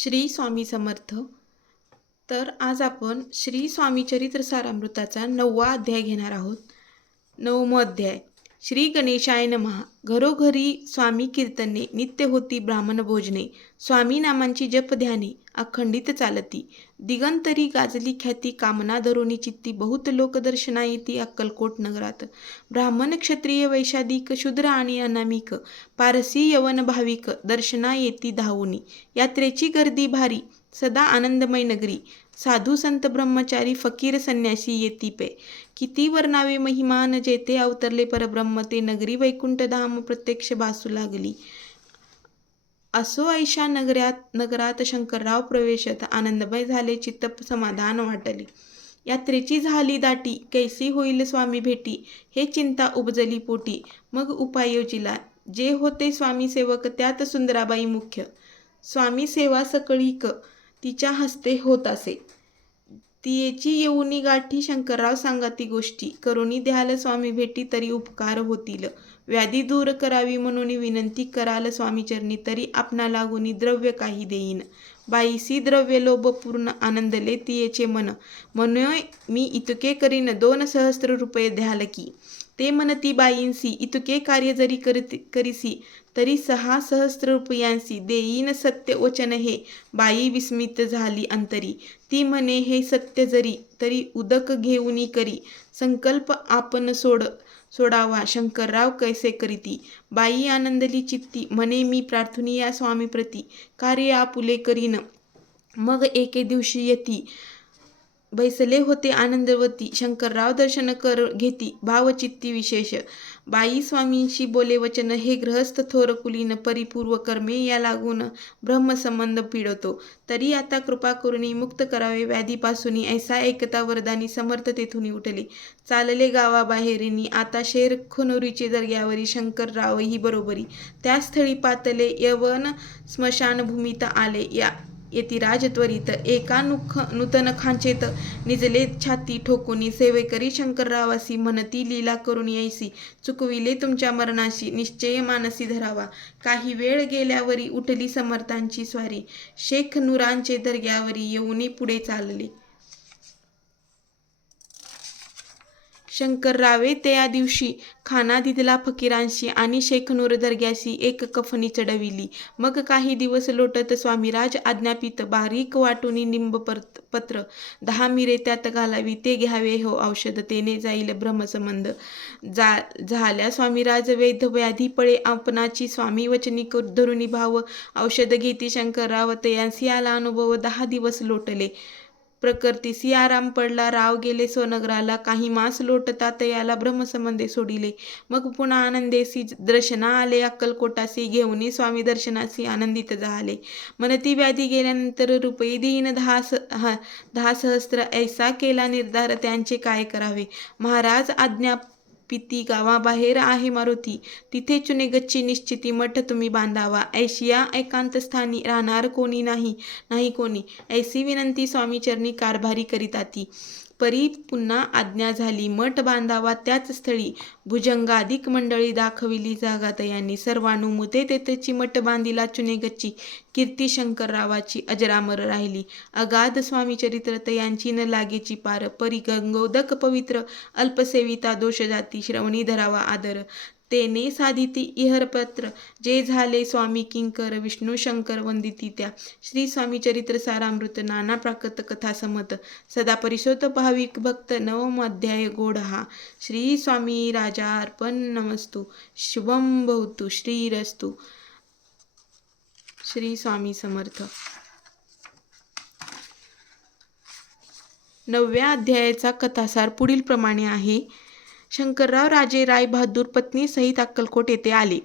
श्री स्वामी समर्थ. तर आज आपण श्री स्वामी चरित्र सारामृताचा नववा अध्याय घेणार आहोत. नवमो अध्याय. श्री गणेशाय नमहा घरोघरी स्वामी कीर्तने नित्य होती ब्राह्मण भोजने स्वामी नामांची जप ध्याने अखंडित चालती. दिगंतरी गाजली ख्याती कामना धरोनी चित्ती बहुत लोक दर्शना येती अक्कलकोट नगरात. ब्राह्मण क्षत्रिय वैशादिक शूद्र आणि अनामिक पारसी यवन भाविक दर्शना येती धावुनी. यात्रेची गर्दी भारी सदा आनंदमय नगरी. साधू संत ब्रह्मचारी फकीर संन्यासी येती पे किती वर्णावे महिमान जेथे अवतरले परब्रह्म ते नगरी वैकुंठ धाम प्रत्यक्ष भासू लागली. असो ऐशा नगरात नगरात शंकरराव प्रवेशत आनंदमय झाले चित्त समाधान वाटले. यात्रेची झाली दाटी कैसी होईल स्वामी भेटी हे चिंता उपजली पोटी. मग उपायोजिला जे होते स्वामी सेवक त्यात सुंदराबाई मुख्य. स्वामी सेवा सकळीक तिच्या हस्ते होत असे. तियेची येऊनी गाठी शंकरराव सांगा ती गोष्टी. करुणी द्याल स्वामी भेटी तरी उपकार होतील. व्याधी दूर करावी म्हणून विनंती कराल स्वामीचरणी तरी आपणा लागूनी द्रव्य काही देईन. बाईसी द्रव्य लोभ पूर्ण आनंदले तियेचे मन. म्हणून मी इतके करीन दोन सहस्र रुपये द्याल की. ते म्हणती बाईंसी इतके कार्य जरी करीत करीसी तरी सहा सहस्र रुपयांसी देईन सत्य वचन हे. बाई विस्मित झाली अंतरी. ती म्हणे हे सत्य जरी तरी उदक घेऊनी करी. संकल्प आपण सोड सोडावा. शंकरराव कैसे करीती? बाई आनंदली चित्ती. म्हणे मी प्रार्थनी या स्वामीप्रती. कार्य आपुले करीन. मग एके दिवशी येती. बैसले होते आनंदवती. शंकरराव दर्शन कर घेती. भावचित्ती विशेष. बाई स्वामींशी बोले वचन. हे ग्रहस्थ थोर कुलीन परिपूर्व कर्मे या लागून ब्रह्मसंबंध पिडतो. तरी आता कृपा करुणी मुक्त करावे व्याधीपासून ऐसा एकता वरदानी समर्थ तेथून उठले. चालले गावाबाहेरीनी आता शेर खुनुरीचे दर्ग्यावरी शंकररावही बरोबरी. त्या स्थळी पातले यवन स्मशानभूमीत आले. या येती राजत्वरित एका नुख नूतन खांचेत निजले छाती ठोकुनी सेवेकरी शंकररावासी म्हणती लीला करून यायसी. चुकविले तुमच्या मरणाशी निश्चय मानसी धरावा. काही वेळ गेल्यावरी उठली समर्थांची स्वारी. शेख नुरांचे दर्ग्यावरी येऊनी पुढे चालली. शंकररावे त्या दिवशी खाना दिदला फकीरांशी आणि शेखनूर दर्ग्याशी एक कफनी चढविली. मग काही दिवस लोटत स्वामीराज आज्ञापित बारीक वाटुनी निंब पत्र दहा मिरे त्यात घालावी ते घ्यावे हो औषध तेने जाईल ब्रह्मसंबंध जा झाल्या स्वामीराज वैध व्याधी पळे आपणाची स्वामी वचनी धरुणी भाव औषध घेती शंकरराव तयांसी आला अनुभव दहा दिवस लोटले. प्रकृतीसी आराम पडला राव गेले सोनगराला काही मास लोटता तयाला ब्रह्मसंबंधे सोडिले. मग पुन्हा आनंदेसी दर्शना आले अक्कलकोटासी घेऊनी स्वामी दर्शनासी आनंदित झाले. मनती व्याधी गेल्यानंतर रुपये देईन दहा स हा दहा सहस्त्र ऐसा केला निर्धार त्यांचे काय करावे? महाराज आज्ञा पिती गावाबाहेर आहे मारुती. तिथे चुने गच्ची निश्चिती मठ तुम्ही बांधावा. ऐशिया एकांतस्थानी राहणार कोणी नाही. नाही कोणी. ऐसी विनंती स्वामीचरणी कारभारी करीता ती परी पुन्हा आज्ञा झाली. मठ बांधावा त्याच स्थळी. भुजंगाधिक मंडळी दाखविली जागात यांनी. सर्वानुमते तेथेची मठ बांधिला चुने गच्ची कीर्ती शंकररावाची अजरामर राहिली. अगाध स्वामी चरित्र तयांची न लागेची पार परी गंगोदक पवित्र. अल्पसेविता दोष जाती श्रवणी धरावा आदर. तेने साधिती इहरपत्र जे झाले स्वामी किंकर विष्णू शंकर वंदिती त्या. श्री स्वामी चरित्र सारामृत नाना प्राकृत कथा समत. सदा परिशोत भाविक भक्त नवम अध्याय गोड हा. श्री स्वामी राजा अर्पण नमस्तू. शुभम भवतु श्रीरस्तु श्री स्वामी समर्थ. नवव्या अध्यायाचा कथासार पुढील प्रमाणे आहे. शंकरराव राजे राय बहादूर पत्नीसहित अक्कलकोट येथे आले.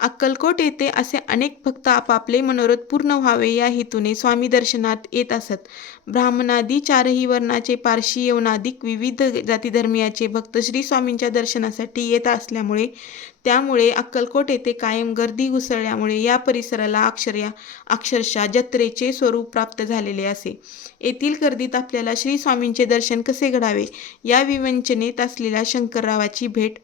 अक्कलकोट येथे असे अनेक भक्त आपापले मनोरथ पूर्ण व्हावे या हेतूने स्वामी दर्शनात येत असत. ब्राह्मणादी चारही वर्णाचे पारशी यवनादिक विविध जातीधर्मियाचे भक्त श्री स्वामींच्या दर्शनासाठी येत असल्यामुळे त्यामुळे अक्कलकोट येथे कायम गर्दी घुसळल्यामुळे या परिसराला अक्षर्या अक्षरशः जत्रेचे स्वरूप प्राप्त झालेले असे. येथील गर्दीत आपल्याला श्री स्वामींचे दर्शन कसे घडावे या विवंचनेत असलेल्या शंकररावाची भेट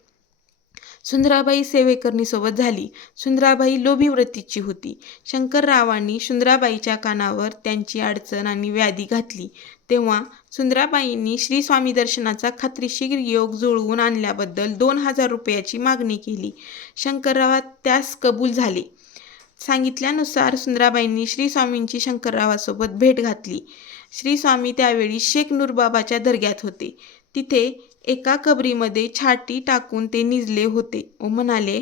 सुंदराबाई सेवेकरणीसोबत झाली. सुंदराबाई लोभी वृत्तीची होती. शंकररावांनी सुंदराबाईच्या कानावर त्यांची अडचण आणि व्याधी घातली. तेव्हा सुंदराबाईंनी श्री स्वामी दर्शनाचा खात्रीशीर योग जुळवून आणल्याबद्दल दोन हजार रुपयाची मागणी केली. शंकरराव त्यास कबूल झाले. सांगितल्यानुसार सुंदराबाईंनी श्री स्वामींची शंकररावासोबत भेट घातली. श्री स्वामी त्यावेळी शेख नूरबाबाच्या दर्ग्यात होते. तिथे एका कबरीमध्ये छाटी टाकून ते निजले होते. व म्हणाले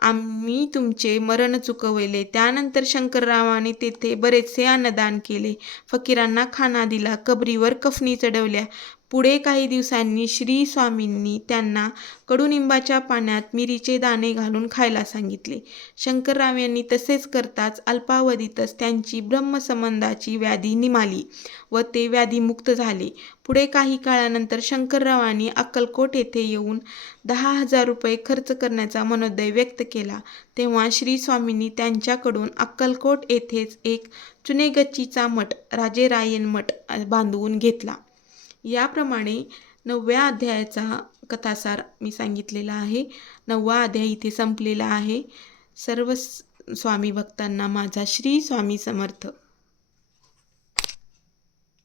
आम्ही तुमचे मरण चुकवले. त्यानंतर शंकररावाने तेथे बरेचसे अन्नदान केले. फकीरांना खाना दिला. कबरीवर कफनी चढवल्या. पुढे काही दिवसांनी श्री स्वामींनी त्यांना कडुनिंबाच्या पाण्यात मिरीचे दाणे घालून खायला सांगितले. शंकरराव यांनी तसेच करताच अल्पावधीतच त्यांची ब्रह्मसंबंधाची व्याधी निमाली व ते व्याधीमुक्त झाले. पुढे काही काळानंतर शंकररावांनी अक्कलकोट येथे येऊन दहा हजार रुपये खर्च करण्याचा मनोदय व्यक्त केला. तेव्हा श्री स्वामींनी त्यांच्याकडून अक्कलकोट येथेच एक चुनेगच्चीचा मठ राजेरायन मठ बांधवून घेतला. याप्रमाणे नवव्या अध्यायाचा कथासार मी सांगितलेला आहे. नववा अध्याय इथे संपलेला आहे. सर्व स्वामी भक्तांना माझा श्री स्वामी समर्थ.